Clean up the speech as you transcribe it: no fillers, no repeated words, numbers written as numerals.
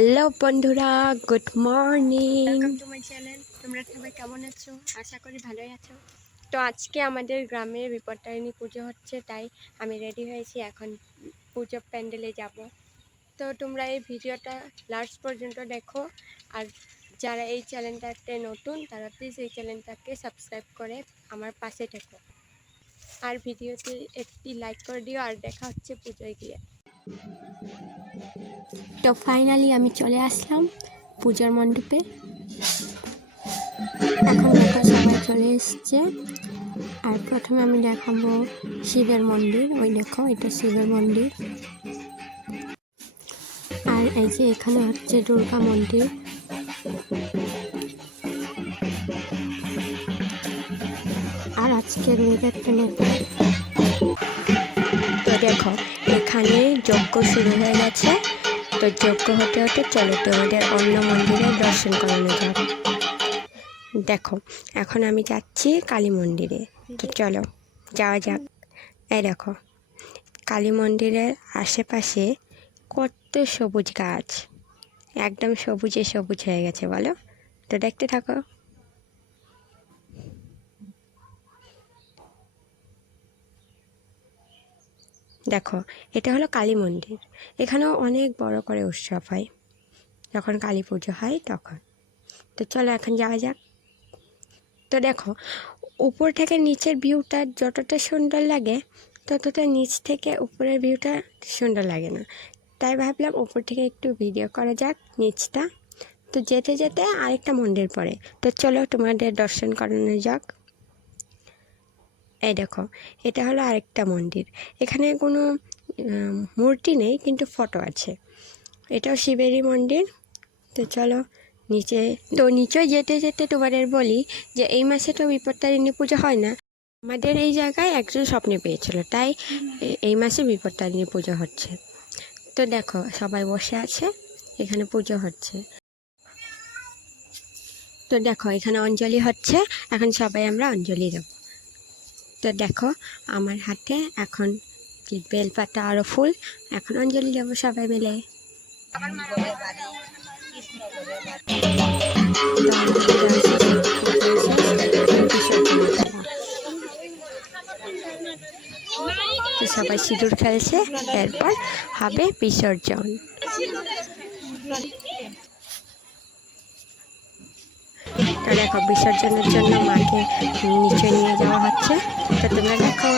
Hello বন্ধুরা, good morning. Welcome to my channel. তোমরা সবাই কেমন আছো? আশা করি ভালোই আছো। তো আজকে আমাদের গ্রামে বিপত্তারিণী পুজো হচ্ছে, তাই আমি রেডি হয়েছি, এখন পুজো প্যান্ডেলে যাব। তো তোমরা এই ভিডিওটা লাস্ট পর্যন্ত দেখো, আর যারা এই চ্যানেলটাতে নতুন তারা প্লিজ এই চ্যানেলটাকে সাবস্ক্রাইব করে আমার পাশে থেকো, আর ভিডিওতে একটি লাইক করে দিও। আর দেখা হচ্ছে পুজোয় গিয়ে। তো ফাইনালি আমি চলে আসলাম পূজার মণ্ডপে। এখন দেখো সবাই চলে এসছে, আর প্রথমে আমি দেখাবো শিবের মন্দির। ওই দেখো, এটা শিবের মন্দির। আর এই যে এখানে হচ্ছে দুর্গা মন্দির। আর আজকের ওয়েদারটা তো দেখো, এখানে যজ্ঞ শুরু হয়ে গেছে। তো যজ্ঞ হতে হতে চলো তোমাদের অন্য মন্দিরে দর্শন করানো যাক। দেখো, এখন আমি যাচ্ছি কালী মন্দিরে। তো চলো যাওয়া যাক। এই দেখো, কালী মন্দিরের আশেপাশে কত সবুজ গাছ, একদম সবুজে সবুজ হয়ে গেছে বলো। তো দেখতে থাকো। দেখো, এটা হলো কালী মন্দির। এখানেও অনেক বড় করে উৎসব হয়, যখন কালী পুজো হয় তখন। তো চলো এখন যাওয়া যাক। তো দেখো, উপর থেকে নিচের ভিউটা যতটা সুন্দর লাগে, ততটা নিচ থেকে উপরের ভিউটা সুন্দর লাগে না। তাই ভাবলাম উপর থেকে একটু ভিডিও করা যাক নিচটা। তো যেতে যেতে আরেকটা মন্দির পড়ে, তো চলো তোমাদের দর্শন করানো যাক। এই দেখো, এটা হলো আরেকটা মন্দির। এখানে কোনো মূর্তি নেই, কিন্তু ফটো আছে। এটাও শিবেরই মন্দির। তো চলো নিচে যেতে যেতে তোমাদের বলি যে এই মাসে তো বিপত্তারিণী পুজো হয় না। আমাদের এই জায়গায় একজন স্বপ্নে পেয়েছিল, তাই এই মাসে বিপত্তারিণী পুজো হচ্ছে। তো দেখো, সবাই বসে আছে, এখানে পুজো হচ্ছে। তো দেখো, এখানে অঞ্জলি হচ্ছে, এখন সবাই আমরা অঞ্জলি দেব। তো দেখো, আমার হাতে এখন বেলপাতা আরও ফুল, এখন অঞ্জলি দেবো সবাই মিলে। তো সবাই সিঁদুর খেলছে, এরপর হবে বিসর্জন। তো দেখো, বিসর্জনের জন্য মাকে নিচে নিয়ে যাওয়া হচ্ছে। তো তোমরা দেখো।